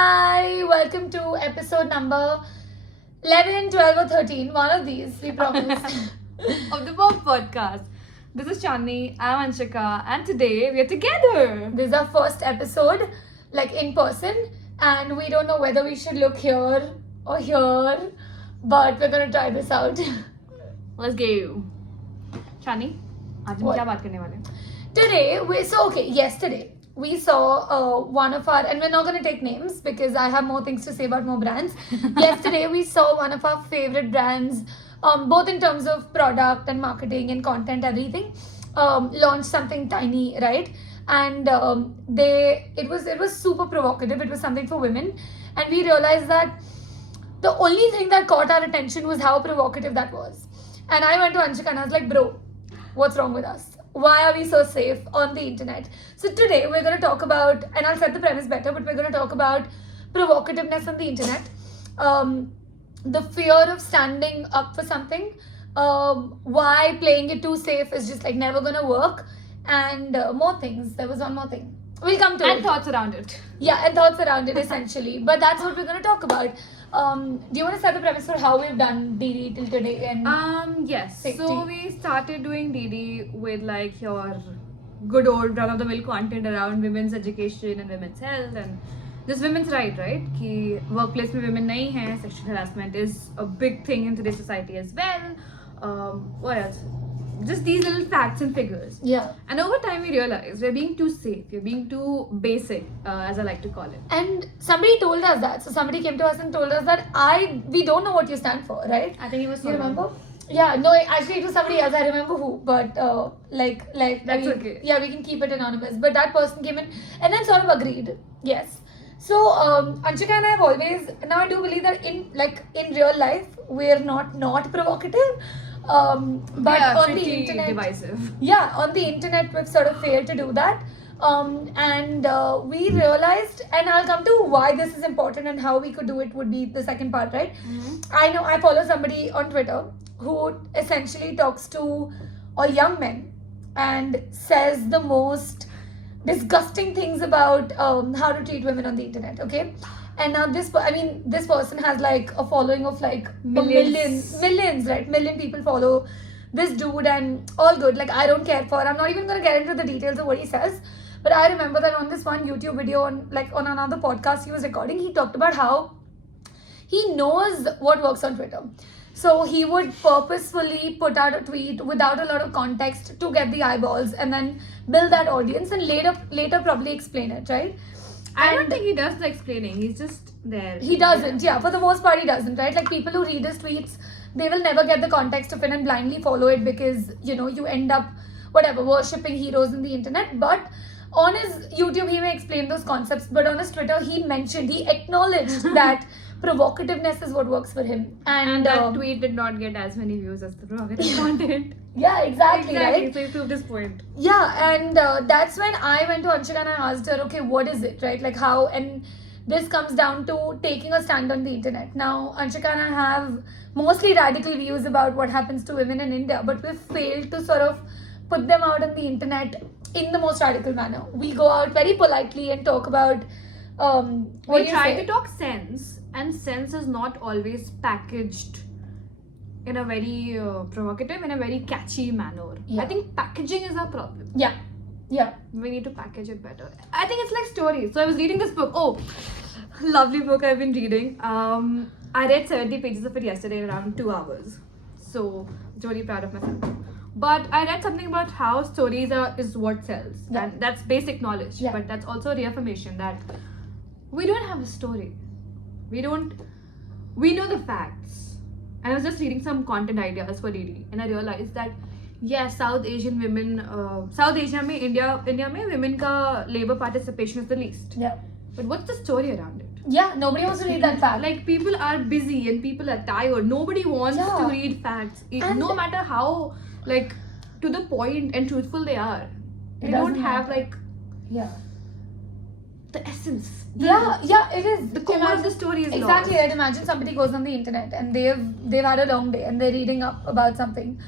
Hi, welcome to episode number 11, 12 or 13. One of these, we promise. Of the Bob podcast. This is Chandni, I'm Anshika, and today we are together. This is our first episode, like in person, and we don't know whether we should look here or here, but we're gonna try this out. Let's go. Chandni, आज हम What? क्या बात करने वाले हैं? Today, yesterday, we saw one of our, and we're not gonna take names because I have more things to say about more brands. Yesterday, we saw one of our favorite brands, both in terms of product and marketing and content, everything, launch something tiny, right? And it was super provocative. It was something for women, and we realized that the only thing that caught our attention was how provocative that was. And I went to Anshika and I was like, bro, what's wrong with us? Why are we so safe on the internet? So today we're going to talk about, and I'll set the premise better, but we're going to talk about provocativeness on the internet, the fear of standing up for something, why playing it too safe is just like never going to work, and more things. There was one more thing. We'll come to it. And thoughts around it. Yeah, and thoughts around it essentially. But that's what we're going to talk about. Do you want to set the premise for how we've done DD till today? And Yes. Safety. So we started doing DD with like your good old run-of-the-mill content around women's education and women's health and just women's right? कि workplace में women नहीं हैं, sexual harassment is a big thing in today's society as well. What else? Just these little facts and figures. yeah. And over time we realized we're being too safe, we're being too basic, as I like to call it. And somebody told us that. So somebody came to us and told us that we don't know what you stand for, right? I think it was You remember? Yeah, no, actually it was somebody else. I remember who, but That's okay. Yeah, we can keep it anonymous. But that person came in and then sort of agreed. Yes. So Anshika and I have always, now I do believe that in real life we're not provocative. But Yeah, on the pretty internet, divisive. yeah, on the internet we've sort of failed to do that. And we realized, and I'll come to why this is important and how we could do it would be the second part, right? I know I follow somebody on Twitter who essentially talks to young men and says the most disgusting things about how to treat women on the internet, okay? And now this person has like a following of like Millions. millions, right? Million people follow this dude and all good. Like I don't care for. I'm not even gonna get into the details of what he says. But I remember that on this one YouTube video on another podcast he was recording, he talked about how he knows what works on Twitter. So he would purposefully put out a tweet without a lot of context to get the eyeballs and then build that audience and later probably explain it, right? I don't And- think he does the explaining. He's just there. He doesn't, yeah. For the most part, he doesn't, right? Like people who read his tweets, they will never get the context of it and blindly follow it because you end up worshipping heroes in the internet. But on his YouTube, he may explain those concepts. But on his Twitter, he acknowledged that provocativeness is what works for him. And that tweet did not get as many views as the provocative content. yeah, exactly, right? So he proved this point. Yeah, and that's when I went to Anshika and I asked her, okay, what is it, right? Like how, and this comes down to taking a stand on the internet. Now, Anshika and I have mostly radical views about what happens to women in India, but we've failed to sort of put them out on the internet in the most radical manner. We go out very politely and talk about, We try to talk sense, and sense is not always packaged in a very provocative, in a very catchy manner. Yeah. I think packaging is our problem. Yeah. We need to package it better. I think it's like stories. So I was reading this book. Oh, lovely book I've been reading. I read 70 pages of it yesterday in around 2 hours. So really proud of myself. But I read something about how stories is what sells. Yeah. And that's basic knowledge. Yeah. But that's also reaffirmation that we don't have a story. We know the facts. And I was just reading some content ideas for DD and I realized that yes, South Asia में India में women का labor participation is the least. Yeah. But what's the story around it? Yeah, nobody wants to read that fact. Like people are busy and people are tired. Nobody wants Yeah. to read facts. And- No matter how like to the point and truthful they are. They It don't doesn't have matter. like Yeah. the essence. Yeah, it is. The core of the story is exactly lost. right. Imagine somebody goes on the internet and they've had a long day and they're reading up about something.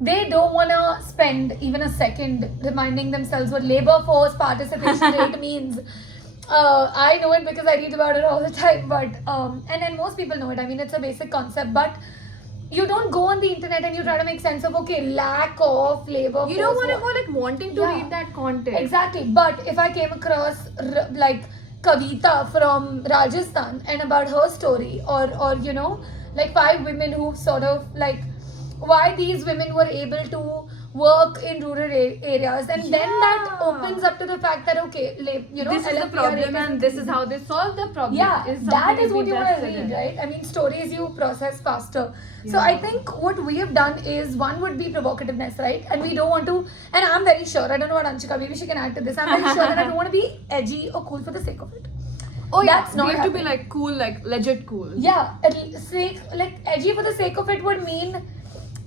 They don't want to spend even a second reminding themselves what labor force participation rate means. I know it because I read about it all the time, but and most people know it. I mean, it's a basic concept, but you don't go on the internet and you try to make sense of lack of labor. You don't want to force, go like wanting to Yeah. read that content. Exactly. But if I came across like Kavita from Rajasthan and about her story, or like 5 women who sort of like why these women were able to work in rural areas, and then that Yeah. opens up to the fact that This is the LFPR problem and this is how they solve the problem. yeah, Is that something is what we you want to interested read, in. right? I mean, stories you process faster. So Yeah. I think what we have done is one would be provocativeness, right? And we don't want to, and I'm very sure, I don't know what Anshika, maybe she can add to this. I'm very sure that I don't want to be edgy or cool for the sake of it. Oh yeah, That's not we have to be happening. like cool, like legit cool. Yeah, like edgy for the sake of it would mean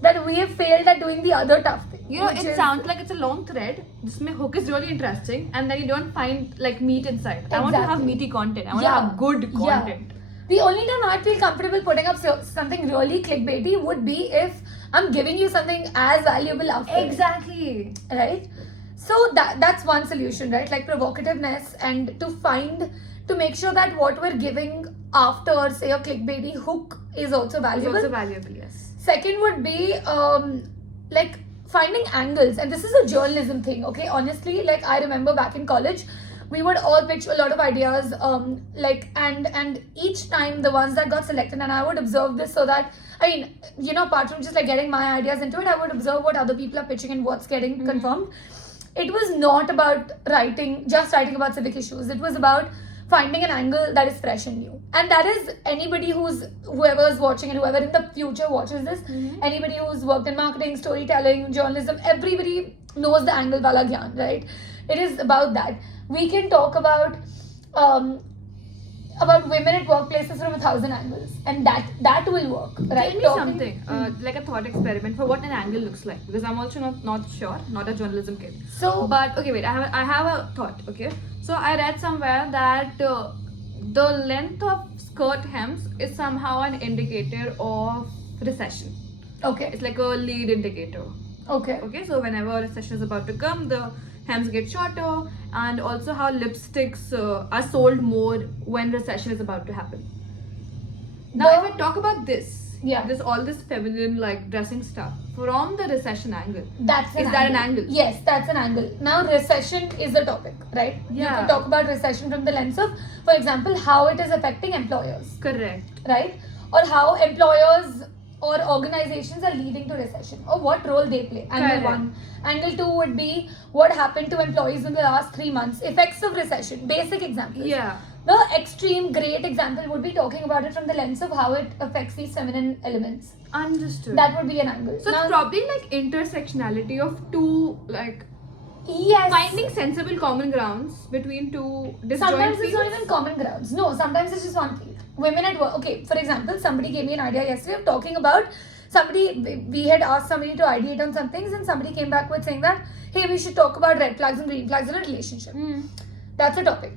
that we have failed at doing the other tough thing. You know, which it is- sounds like it's a long thread. This hook is really interesting, and then you don't find like meat inside. I want to have Exactly. meaty content. I want to Yeah, have good yeah. content. The only time I'd feel comfortable putting up something really clickbaity would be if I'm giving you something as valuable after it, Exactly. right? So that's one solution, right? Like provocativeness, and to make sure that what we're giving after, say, a clickbaity hook is also It's valuable. also valuable, yes. Second would be like finding angles, and this is a journalism thing, okay? Honestly, like I remember back in college, we would all pitch a lot of ideas, like and each time the ones that got selected, and I would observe this so that I mean, apart from just like getting my ideas into it, I would observe what other people are pitching and what's getting confirmed. It was not about writing about civic issues. It was about finding an angle that is fresh and new, and that is whoever is watching and whoever in the future watches this, anybody who's worked in marketing, storytelling, journalism, everybody knows the angle wala gyan, right? It is about that. We can talk about women at workplaces from 1,000 angles, and that will work, right? Tell me something, like a thought experiment for what an angle looks like, because I'm also not sure, not a journalism kid. So But okay, wait, I have a thought. Okay, so I read somewhere that the length of skirt hems is somehow an indicator of recession. okay, It's like a lead indicator. okay, Okay, so whenever a recession is about to come, the hems get shorter, and also how lipsticks are sold more when recession is about to happen. Now, if I talk about this, Yeah. all this feminine like dressing stuff from the recession angle, That's Is that an angle? Yes, that's an angle. Now, recession is the topic, right? You Yeah. can talk about recession from the lens of, for example, how it is affecting employers, correct. right? Or how employers or organizations are leading to recession, or what role they play. Angle Correct. 1. Angle 2 would be what happened to employees in the last 3 months. Effects of recession. Basic examples. Yeah. The extreme great example would be talking about it from the lens of how it affects these feminine elements. Understood. That would be an angle. So it's probably like intersectionality of two, like yes. finding sensible common grounds between two disjoint Sometimes it's not fields. even common grounds. No, sometimes it's just one field. Women at work. Okay, for example, somebody gave me an idea yesterday of talking about we had asked somebody to ideate on some things, and somebody came back with saying that, hey, we should talk about red flags and green flags in a relationship. That's a topic.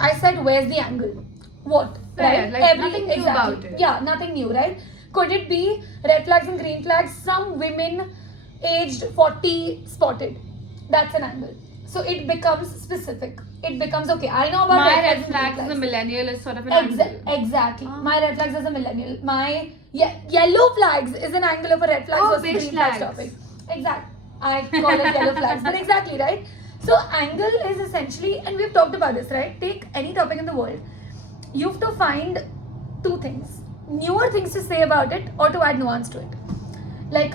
I said, where's the angle? What? Fair, Right? like nothing new about it. Yeah, nothing new, right? Could it be red flags and green flags? Some women aged 40 spotted. That's an angle. So it becomes specific. It becomes, okay, I know about My red red flags flags and as a green flags. millennial is sort of an angle. Exactly. Ah. My red flags as a millennial. My yellow flags is an angle of a red flags Oh, versus beige green flags flags. topic. Exactly. I call it yellow flags, but exactly, right? So angle is essentially, and we've talked about this, right? Take any topic in the world. You have to find 2 things. Newer things to say about it, or to add nuance to it. Like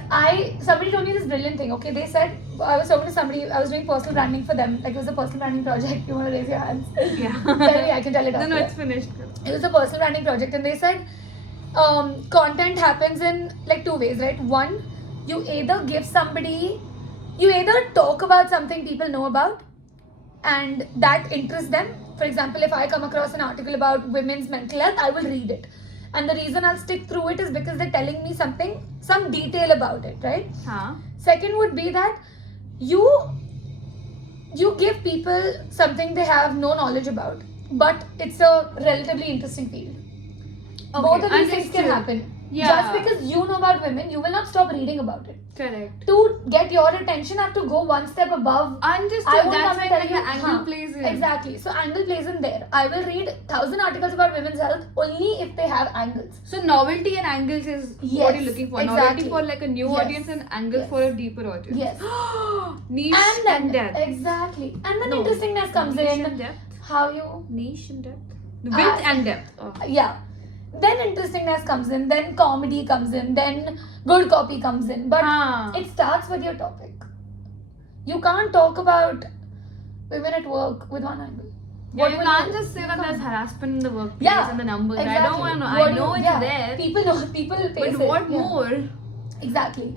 somebody told me this brilliant thing. Okay, they said, I was talking to somebody, I was doing personal branding for them. Like it was a personal branding project. You want to raise your hands? Yeah. Tell me, I can tell it No, after. it's finished. It was a personal branding project, and they said content happens in like 2 ways, right? One, you either talk about something people know about and that interests them. For example, if I come across an article about women's mental health, I will read it, and the reason I'll stick through it is because they're telling me some detail about it, right? Huh? Second would be that you give people something they have no knowledge about, but it's a relatively interesting field. Both of these things can understood. happen. Yeah. Just because you know about women, you will not stop reading about it. Correct. To get your attention, I have to go one step above. Understood. I won't That's come why and tell like you, the angle plays in. Exactly. So angle plays in there. I will read 1,000 articles about women's health only if they have angles. So novelty and angles is what Yes, you're looking for. exactly. Novelty for like a new Yes, audience and angles yes. for a deeper audience. Yes. Niche And then, depth. exactly. And then No. interestingness comes Niche in. and depth. How you Niche and depth. Width and depth. Oh. yeah. Then interestingness comes in, then comedy comes in, then good copy comes in. But it starts with your topic. You can't talk about women at work with one angle. Yeah, you can't just say that there's harassment in the workplace Yeah, and the numbers. exactly. I don't want to know. What I know you- it's yeah, there. People know. People face But it. what Yeah. more? Exactly.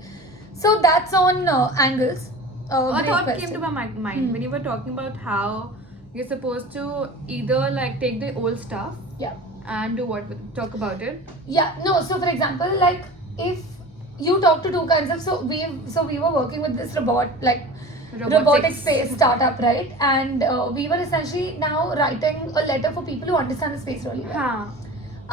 So that's on angles. A Great thought question. came to my mind when you were talking about how you're supposed to either like take the old stuff Yeah. and do what with it? Talk about it. Yeah. No. So for example, like if you talk to two kinds of we were working with this robotic space startup, right? And we were essentially now writing a letter for people who understand the space really well. Huh.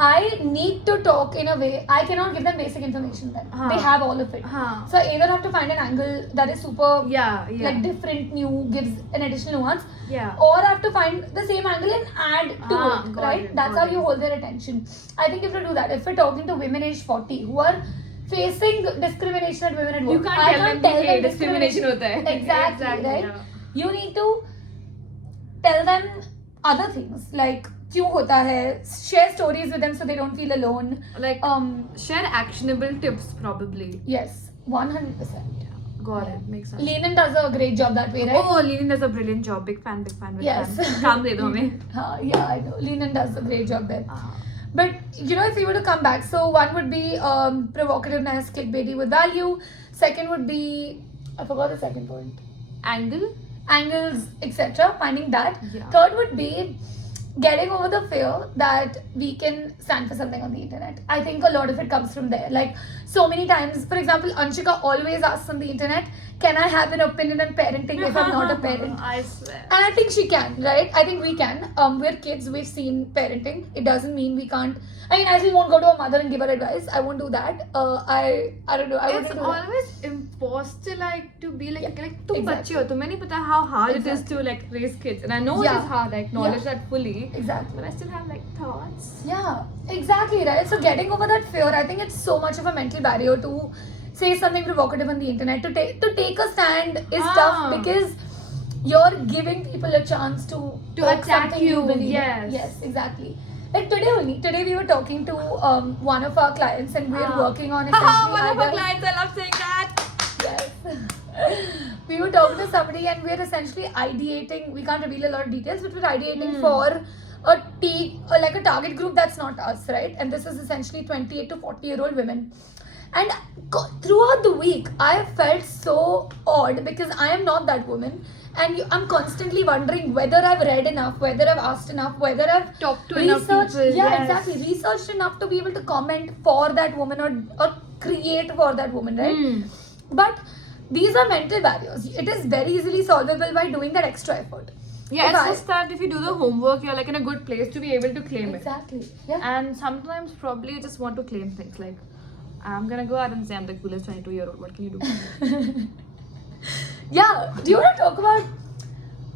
I need to talk in a way. I cannot give them basic information then. Huh. They have all of it. Huh. So I either have to find an angle that is super Yeah. like different, new, gives an additional nuance, Yeah. or I have to find the same angle and add to it, got right? it, That's got how it. you hold their attention. I think if you do that, if we're talking to women age 40 who are facing discrimination at women at work, You can't I tell can't them tell hey, them discrimination hota hai. Exactly, right? Yeah. You need to tell them other things like क्यों होता है, share stories with them so they don't feel alone. Like share actionable tips probably. Yes, 100%. Got it. Makes sense. Lenin does a great job that way, right? Oh, Lenin does a brilliant job. Big fan. Yes. काम दे दो हमें. Yeah, I know. Lenin does a great job there. Ah. But you know, if we were to come back, so one would be provocativeness, clickbaity with value. Second would be, I forgot the second point. Angle. Angles, etc. Finding that. Yeah. Third would be getting over the fear that we can stand for something on the internet. I think a lot of it comes from there. Like so many times, for example, Anshika always asks on the internet, "Can I have an opinion on parenting if I'm not a parent?" I swear. And I think she can, right? I think we can. We're kids, we've seen parenting. It doesn't mean we can't. I mean, I still won't go to a mother and give her advice. I won't do that. I don't know. I wouldn't It's do that. always imposter like to be like तुम exactly. बच्चे हो तुम्हें नहीं पता how hard it is to like raise kids, and I know it Yeah. is hard. I acknowledge Yeah. that fully, Exactly. but I still have like thoughts. Yeah, exactly, right? So getting over that fear, I think it's so much of a mental barrier to say something provocative on the internet. To take a stand is tough because you're giving people a chance to poke attack something you, believe in. yes. Yes, exactly. Like today we were talking to one of our clients and we're working on essentially One of our either- clients, I love saying that. Yes. We were talking to somebody and we're essentially ideating. We can't reveal a lot of details, but we're ideating for like a target group that's not us, right? And this is essentially 28 to 40-year-old women. And throughout the week, I felt so odd because I am not that woman. And I'm constantly wondering whether I've read enough, whether I've asked enough, whether I've Talk to enough researched. people, Yeah, yes. exactly. Researched enough to be able to comment for that woman or create for that woman, right? But these are mental barriers. It is very easily solvable by doing that extra effort. Yeah, If it's I- just that if you do the homework, you're like in a good place to be able to claim it. Exactly. Yeah. And sometimes probably you just want to claim things like, I'm gonna go out and say I'm the coolest 22-year-old. What can you do? Yeah. Do you want to talk about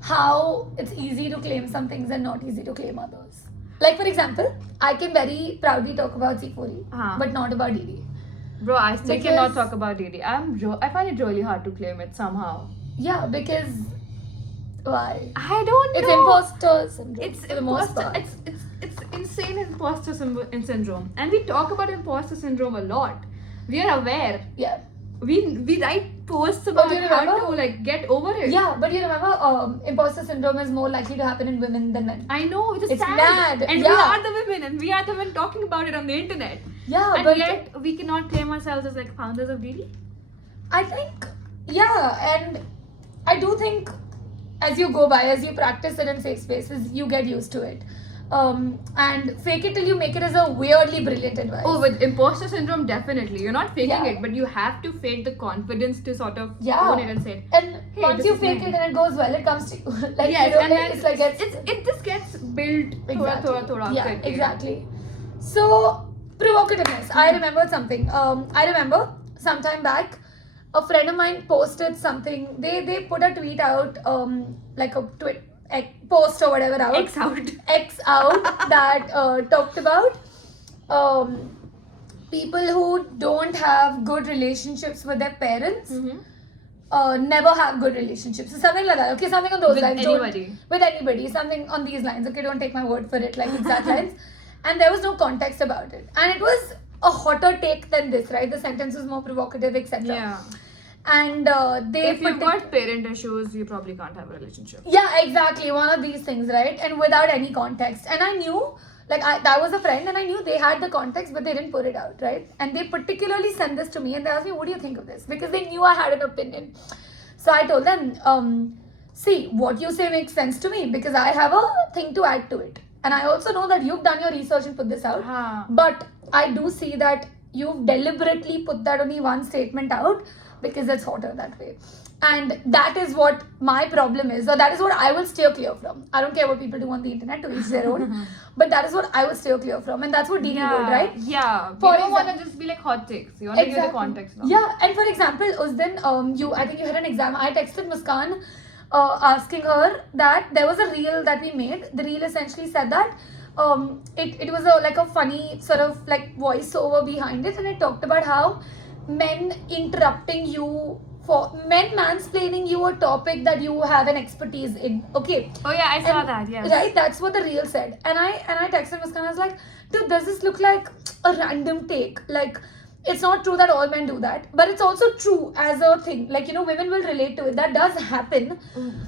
how it's easy to claim some things and not easy to claim others? Like for example, I can very proudly talk about C4E, but not about DD. Bro, I still Because- cannot talk about DD. I find it really hard to claim it somehow. Yeah, because why? I don't It's know. imposter syndrome. It's for the most imposter. part. It's insane imposter syndrome, and we talk about imposter syndrome a lot. We are aware. Yeah. We write posts about do you how remember? to like get over it. Yeah, but you remember, imposter syndrome is more likely to happen in women than men. I know, which is It's sad. mad, And we yeah. are the women, and we are the men talking about it on the internet. Yeah, And but yet we cannot claim ourselves as like founders of DD. I think, yeah, and I do think as you go by, as you practice it in safe spaces, you get used to it. And fake it till you make it is a weirdly brilliant advice. Oh, with imposter syndrome, definitely. You're not faking Yeah. it, but you have to fake the confidence to sort of Yeah. own it and say it. And Hey, once this you is fake me. it and it goes well, it comes to you. Like, Yes, you know, and then it's like it just gets built thoda, exactly. thoda, thoda, Yeah, karke. exactly. So Provocativeness. I remembered something. I remember sometime back, a friend of mine posted something. They put a tweet out, like a post or whatever out. X out. X out that talked about people who don't have good relationships with their parents. Never have good relationships. So something like that. Okay, something on those With lines. anybody. With anybody. Something on these lines. Okay, don't take my word for it, like exact lines. And there was no context about it. And it was a hotter take than this, right? The sentence was more provocative, etc. Yeah. And they If you've got parent issues, you probably can't have a relationship. yeah, exactly. One of these things, right? And without any context. And I knew, like, that was a friend, and I knew they had the context, but they didn't put it out, right? And they particularly sent this to me, and they asked me, "What do you think of this?" Because they knew I had an opinion. So I told them, see, what you say makes sense to me because I have a thing to add to it. And I also know that you've done your research and put this out. But I do see that you've deliberately put that only one statement out because it's hotter that way. And that is what my problem is, or that is what I will steer clear from. I don't care what people do on the internet, to each their own. But that is what I will steer clear from. And that's what Didi would, right? Yeah. For You don't want to just be like hot takes. You want to give the context now. Yeah. And for example, Usdin, I think you had an exam. I texted Muskan asking her that there was a reel that we made. The reel essentially said that it was like a funny sort of like voiceover behind it. And it talked about how men interrupting you, for men mansplaining you a topic that you have an expertise in. Okay. Oh yeah, I saw that. Yes. Right, that's what the reel said. And I texted Muskan. I was like, dude, does this look like a random take? Like, it's not true that all men do that, but it's also true as a thing. Like, you know, women will relate to it. That does happen.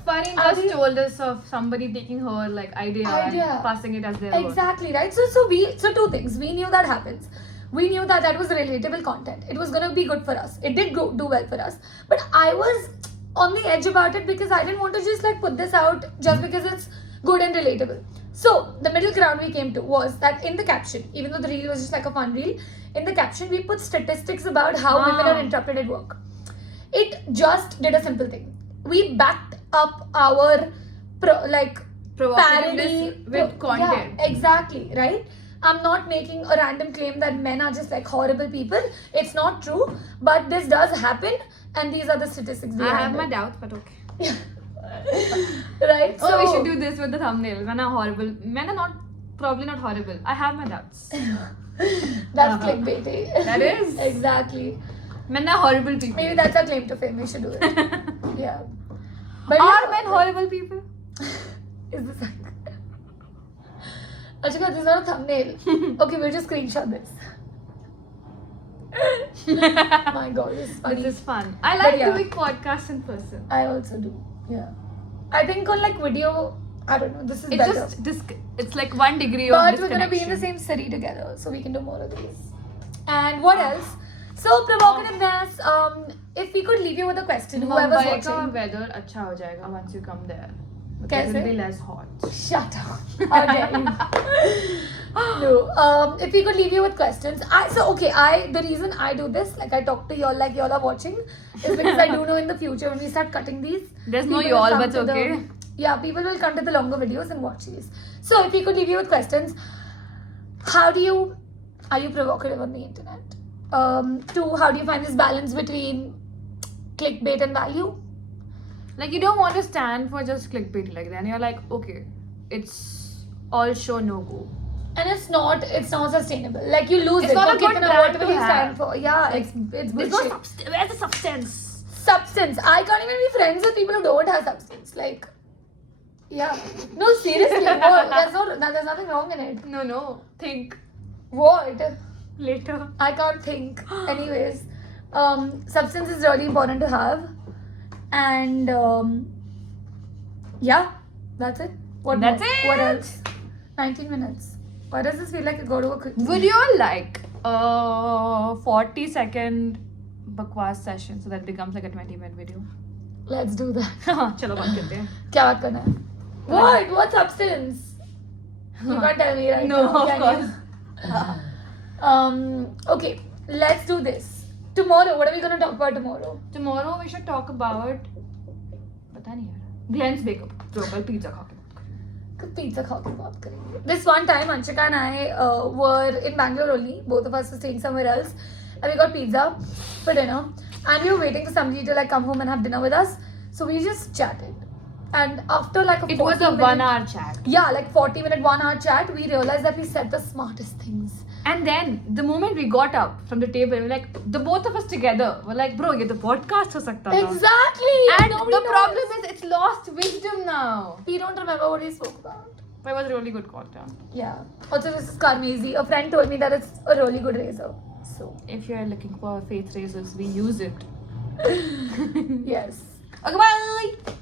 Farin just told us of somebody taking her like idea. And passing it as their own. Exactly, right? So two things. We knew that happens. We knew that that was relatable content. It was going to be good for us. It did do well for us. But I was on the edge about it because I didn't want to just like put this out just because it's good and relatable. So the middle ground we came to was that in the caption, even though the reel was just like a fun reel, in the caption we put statistics about how women are interrupted at work. It just did a simple thing. We backed up our parody with content. Yeah, exactly, right? I'm not making a random claim that men are just like horrible people. It's not true, but this does happen, and these are the statistics. I have my doubts, but okay. Right? So we should do this with the thumbnail. Men are horrible. Men are probably not horrible. I have my doubts. That's clickbaity. That is. Exactly. Men are horrible people. Maybe that's our claim to fame. We should do it. Yeah. But are men horrible people? Is this like... Ashika, this is not a thumbnail. Okay, we'll just screenshot this. My god, this is funny. This is fun. I like doing podcasts in person. I also do. Yeah. I think on like video, I don't know, this is better. It's like 1 degree of But we're gonna be in the same city together, so we can do more of these. And what else? So provocativeness. If we could leave you with a question, whoever's watching. Mumbai ka weather अच्छा हो जाएगा once you come there. It will be less hot. Shut up. How dare you? No. If we could leave you with questions. The reason I do this, like I talk to y'all like y'all are watching, is because I do know in the future when we start cutting these. There's no y'all, but it's okay. People will come to the longer videos and watch these. So if we could leave you with questions, are you provocative on the internet? 2, how do you find this balance between clickbait and value? Like you don't want to stand for just clickbait like that. And you're like, okay, it's all show no go. And it's not sustainable. Like you lose it's it. Not a good what to you stand for. Yeah, it's bullshit. Where's the substance? Substance. I can't even be friends with people who don't have substance. Like, yeah. No, seriously. No, there's nothing wrong in it. No. Think. What? Later. I can't think. Anyways, substance is really important to have. And that's it. What else? 19 minutes. Why does this feel like a go to a quick? Would you like a 40-second bakwas session so that it becomes like a 20-minute video? Let's do that. चलो बात करते हैं. क्या बात करना है? What? What substance? You can't tell me right now. No, of course. Okay, let's do this. Tomorrow, what are we going to talk about tomorrow? Tomorrow we should talk about... पता नहीं यार. Glenn's Bakery. जो कल pizza खा के. Pizza खा के बात करेंगे. This one time Anshika and I were in Bangalore only. Both of us were staying somewhere else, and we got pizza for dinner. And we were waiting for somebody to like come home and have dinner with us. So we just chatted. And after like It was a 1-hour chat. Yeah, like 40-minute, 1-hour chat, we realized that we said the smartest things. And then the moment we got up from the table, we were like, the both of us together were like, bro, ये तो podcast हो सकता था. Exactly. And Nobody the knows. problem is it's lost wisdom now. We don't remember what we spoke about. But it was a really good content. Yeah. Also, this is Karmezi. A friend told me that it's a really good razor. So, If you're looking for faith razors, we use it. yes. Okay, bye.